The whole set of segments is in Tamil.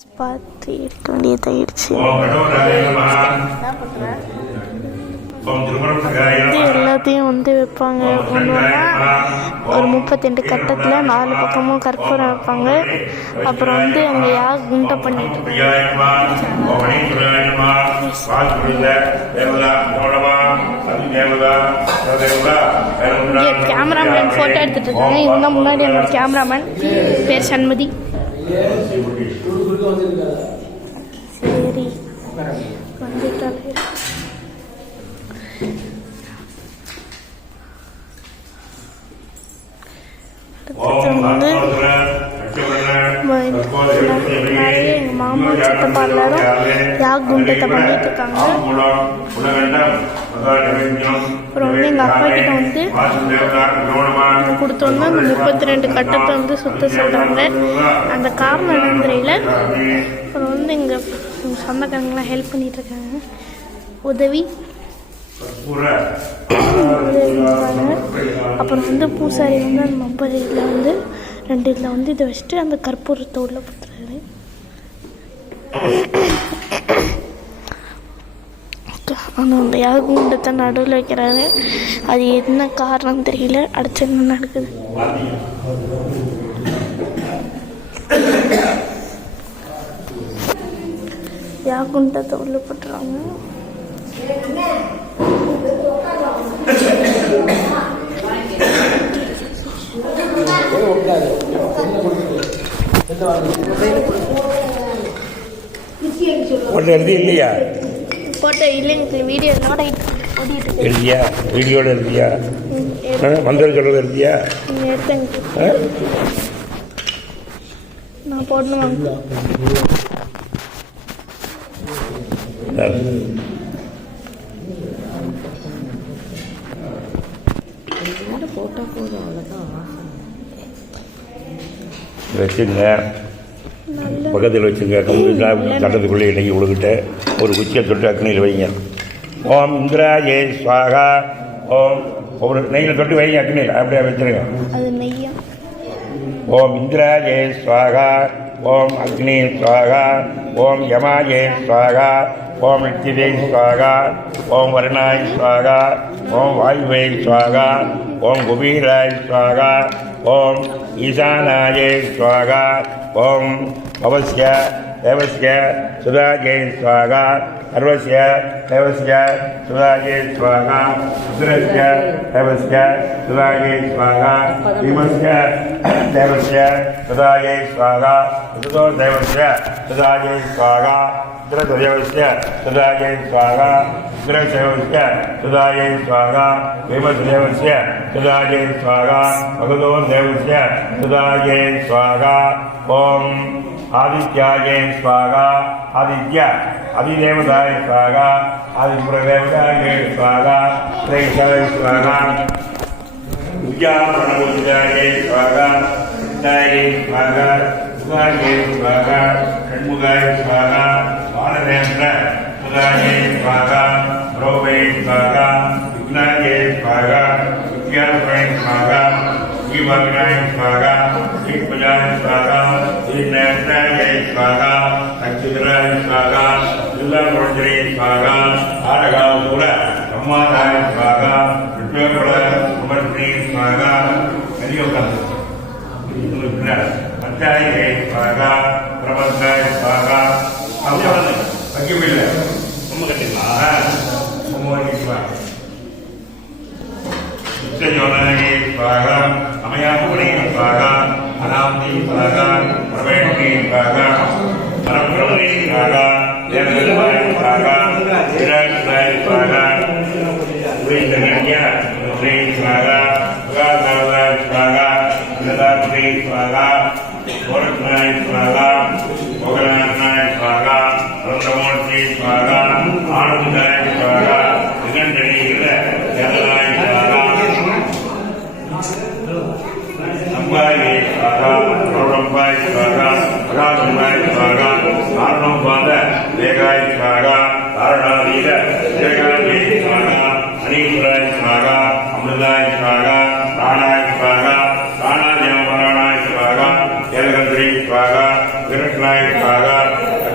பார்த்து இருக்க வேண்டியதாயிடுச்சு. எல்லாத்தையும் வைப்பாங்க. ஒன்றுனா ஒரு 32 கட்டத்தில் 4 பக்கமும் கற்பூரம் வைப்பாங்க. அப்புறம் அங்கே யார் குண்டை பண்ணிட்டு கேமராமேன் ஃபோட்டோ எடுத்துட்டு இருக்காங்க. இவங்க முன்னாடி என்னோட கேமராமேன் பேர் சண்மதி. சரி வந்துட்டாலே நிறைய எங்கள் மாமா சித்தப்பா எல்லாரும் யாக குண்டத்தை பண்ணிட்டு இருக்காங்க. அப்புறம் எங்கள் அப்பா கிட்ட கொடுத்தோன்னா அந்த 32 கட்டத்தை சுத்த சொல்கிறாங்க. அந்த காரணம் என்னன்னு தெரியல. அப்புறம் எங்கள் சொந்தக்காரங்களாம் ஹெல்ப் பண்ணிட்டு இருக்காங்க. உதவி அப்புறம் பூசாரி அந்த மொபைலில் 2 இதில் இதை வச்சுட்டு அந்த கற்பூரத்தை உள்ள போட்டுறாரு. அந்த யாகுண்டத்தை நடுவில் வைக்கிறாரு. அது என்ன காரணம் தெரியல. அடுத்து என்ன நடக்குது? யாகுண்டத்தை உள்ள போட்டுறாங்க. இல்லையா போட்டோ இல்லைங்க. வீடியோ எழுதியா? வீடியோட எழுதியா? மந்திரம் சொல்றது எழுதியா? எடுத்தேங்க. நான் போடணும். வச்சுங்க, பக்கத்தில் வச்சுங்க. கட்டத்துக்குள்ளே இன்றைக்கி விழுகிட்ட ஒரு குச்சியை தொட்டு அக்னியில் வைங்க. ஓம் இந்திராயே ஸ்வாகா. ஓம் ஒரு நெய்யில் தொட்டு வைங்க அக்னியில். அப்படியே வச்சுருங்க. ஓம் இந்திராயே ஸ்வாகா. ஓம் அக்னி ஸ்வாகா. ஓம் யமாயே ஸ்வாகா. ஓம் நித்திவே ஸ்வாகா. ஓம் வருணாய் ஸ்வாகா. ஓம் வாயுவே ஸ்வாகா. ஓம் குபீராய் ஸ்வாகா. ஓம் ஈசானாயே ஸ்வாகா. ஓம் பவஸ்ய தேவஸ்ய சுதாஜே ஸ்வாகா. சர்வஸ்ய தேவஸ்ய சுதாஜே ஸ்வாகா. ருத்ரஸ்ய தேவஸ்ய சுதாஜே ஸ்வாகா. பீமஸ்ய தேவஸ்ய சுதாஜே ஸ்வாகா. ருதோ தேவஸ்ய சுதாஜே ஸ்வாகா. ருத்ரதேவஸ்ய சுதாஜே ஸ்வாகா. ருத்ரதேவஸ்ய சுதாஜே ஸ்வாகா. பீமதேவஸ்ய சுதாஜே ஸ்வாகா. பகதோ தேவஸ்ய சுதாஜே ஸ்வாகா. ஓம் ஆதித்யாயே ஸ்வாகா. ஆதித்ய அதிதேவதாய ஸ்வாகா. ஆதிபுரதேவதாயே ஸ்வாகா. திரைசாய ஸ்வாகா. வித்யாபிரணபூஜாயே ஸ்வாகா. வித்தாயே ஸ்வாகா. சுதாயே ஸ்வாகா. ஷண்முகாய ஸ்வாகா. பாலநேந்திர சுதாயே ஸ்வாகா. ரோபே ஸ்வாகா. விக்னாயே ஸ்வாகா. வித்யாபிரண ஸ்வாகா. விவாகனாய ஸ்வாகா. ஸ்ரீபஜாய ஸ்வாகா. ஸ்ரீநேந்திராய ஸ்வாகா. நட்சத்திராய ஸ்வாகா. வில்லாரோஜரே ஸ்வாகா. ஆரகாசூர சம்மாதாய ஸ்வாகா. விஸ்வபல சுமர்ணே ஸ்வாகா. கலியோகம் பஞ்சாயே ஸ்வாகா. பிரபந்தாய ஸ்வாகா. வைக்கவில்லை ரொம்ப கட்டிங்களா? யோனே ஸ்வாகா. அமயாபுரே ஸ்வாகா. அனாம்தி ஸ்வாகா. பிரவேணே ஸ்வாகா. பரபிரமணே ஸ்வாகா. தேவதேவாய ஸ்வாகா. விராஜாய ஸ்வாகா. ஸ்ரீதன்யா ஸ்ரீ ஸ்வாகா. சுகாதாராய ஸ்வாகா. விரதாத்ரே ஸ்வாகா. கோரக்னாய ஸ்வாகா. கோகநாத்னாய ஸ்வாகா. ரந்தமூர்த்தி ஸ்வாகா. ஆனந்தாய ஸ்வாகா. நிகண்டனீர தேவதாய ஸ்வாகா. அம்பாயே ஸ்வாகா. பிரௌடம்பாய ஸ்வாகா. பிரகாசமாய ஸ்வாகா. காரணோபாத வேகாய ஸ்வாகா. காரணாதீத வேகாய ஸ்வாகா. அனீஸ்வராய ஸ்வாகா. அமிர்தாய ஸ்வாகா. பிராணாய ஸ்வாகா. பிராணாதியமராணாய ஸ்வாகா. ஏலகந்திரி ஸ்வாகா. விரட்னாய ஸ்வாகா.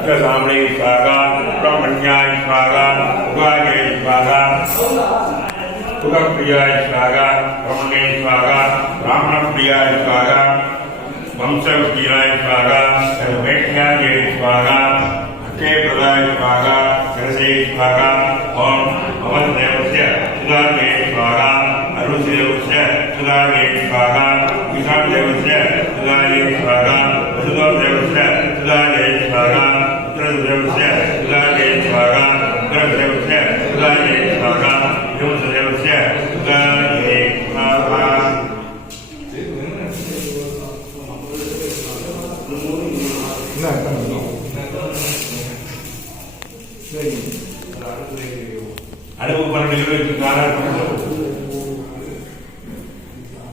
सामने स्वाहा ब्रह्मण्याय स्वाहा उगाय स्वाहा सुखप्रियाय स्वाहा ब्रह्मणे स्वाहा ब्राह्मणप्रियाय स्वाहा वंशप्रियाय स्वाहा सर्वेष्ण्याय स्वाहा अक्षय प्रदाय स्वाहा सरसे स्वाहा ओम अवधदेवस्य सुधागे स्वाहा अरुणदेवस्य सुधागे स्वाहा विशालदेवस्य सुधागे स्वाहा वसुदेवस्य सुधागे स्वाहा उत्तरदेवस्य सुधागे स्वाहा उत्तरदेवस्य सुधागे स्वाहा विमुक्तदेवस्य सुधागे स्वाहा அனுபவ பலன்கள்